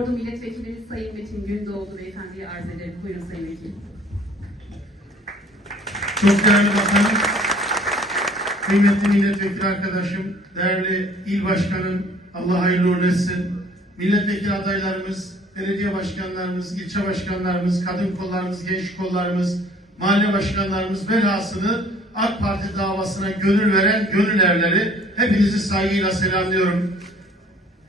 Ordu Milletvekili Sayın Metin Gündoğdu Beyefendi'ye arz ederim. Buyurun Sayın Vekilim. Çok değerli bakanım, kıymetli milletvekili arkadaşım, değerli il başkanım, Allah hayırlı uğurlu etsin. Milletvekili adaylarımız, belediye başkanlarımız, ilçe başkanlarımız, kadın kollarımız, genç kollarımız, mahalle başkanlarımız velhasılı AK Parti davasına gönül veren gönül erleri hepinizi saygıyla selamlıyorum.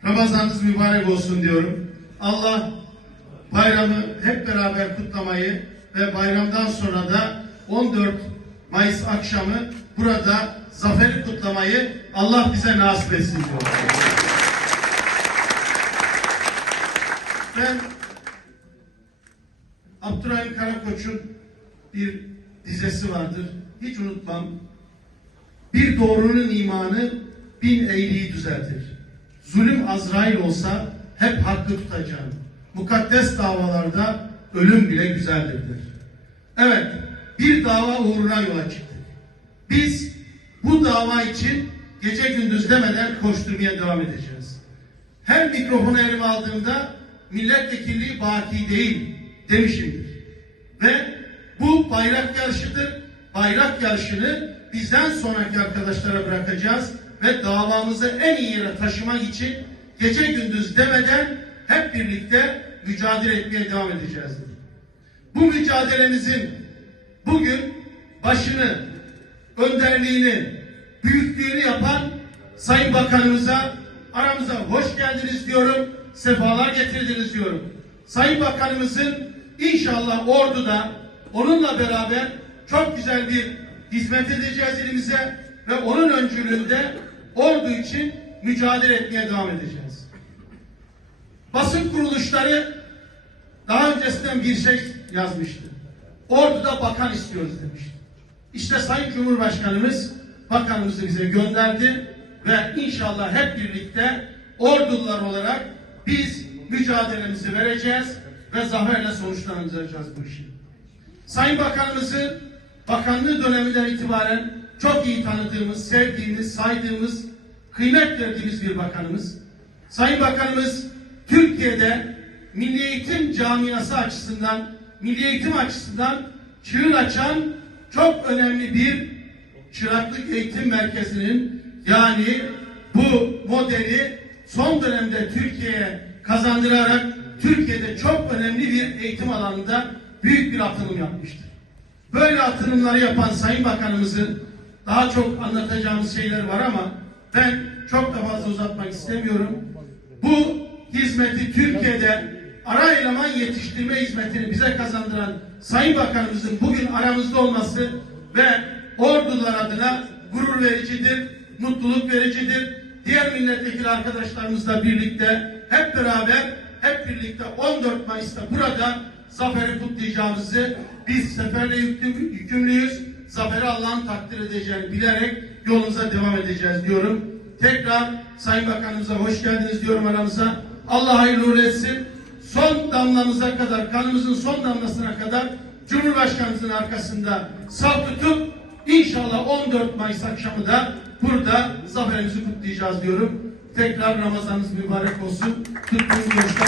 Ramazanınız mübarek olsun diyorum. Allah bayramı hep beraber kutlamayı ve bayramdan sonra da 14 Mayıs akşamı burada zaferi kutlamayı Allah bize nasip etsin. Ben Abdurrahim Karakoç'un bir dizesi vardır. Hiç unutmam. Bir doğrunun imanı bin eğriyi düzeltir. Zulüm Azrail olsa hep hakkı tutacağım. Mukaddes davalarda ölüm bile güzeldir. Evet, bir dava uğruna yola çıktık. Biz bu dava için gece gündüz demeden koşturmaya devam edeceğiz. Her mikrofonu elime aldığımda milletvekilliği baki değil demişimdir. Ve bu bayrak yarışıdır. Bayrak yarışını bizden sonraki arkadaşlara bırakacağız ve davamızı en iyi yere taşımak için gece gündüz demeden hep birlikte mücadele etmeye devam edeceğiz. Bu mücadelemizin bugün başını, önderliğini, büyüklüğünü yapan Sayın Bakanımıza aramıza hoş geldiniz diyorum, sefalar getirdiniz diyorum. Sayın Bakanımızın inşallah orduda onunla beraber çok güzel bir hizmet edeceğiz ilimize ve onun öncülüğünde ordu için mücadele etmeye devam edeceğiz. Basın kuruluşları daha öncesinden bir şey yazmıştı. Ordu'da bakan istiyoruz demişti. İşte Sayın Cumhurbaşkanımız bakanımızı bize gönderdi ve inşallah hep birlikte ordular olarak biz mücadelemizi vereceğiz ve zaferle sonuçlandıracağız bu işi. Sayın Bakanımızı bakanlığı döneminden itibaren çok iyi tanıdığımız, sevdiğimiz, saydığımız, kıymet verdiğimiz bir bakanımız. Sayın Bakanımız Türkiye'de milli eğitim camiası açısından, milli eğitim açısından çığır açan çok önemli bir çıraklık eğitim merkezinin yani bu modeli son dönemde Türkiye'ye kazandırarak Türkiye'de çok önemli bir eğitim alanında büyük bir atılım yapmıştır. Böyle atılımları yapan Sayın Bakanımızın daha çok anlatacağımız şeyler var ama ben çok da fazla uzatmak istemiyorum. Bu hizmeti Türkiye'de ara eleman yetiştirme hizmetini bize kazandıran Sayın Bakanımızın bugün aramızda olması ve ordular adına gurur vericidir, mutluluk vericidir. Diğer milletvekili arkadaşlarımızla birlikte hep beraber hep birlikte 14 Mayıs'ta burada zaferi kutlayacağımızı biz seferle yükümlüyüz. Zaferi Allah'ın takdir edeceğini bilerek yolumuza devam edeceğiz diyorum. Tekrar Sayın Bakanımıza hoş geldiniz diyorum aramıza. Allah hayırlı uğurlu. Son damlamıza kadar, kanımızın son damlasına kadar Cumhurbaşkanımızın arkasında saf tutup inşallah 14 Mayıs akşamı da burada zaferimizi kutlayacağız diyorum. Tekrar Ramazanınız mübarek olsun. Tuttuğunuz görüşler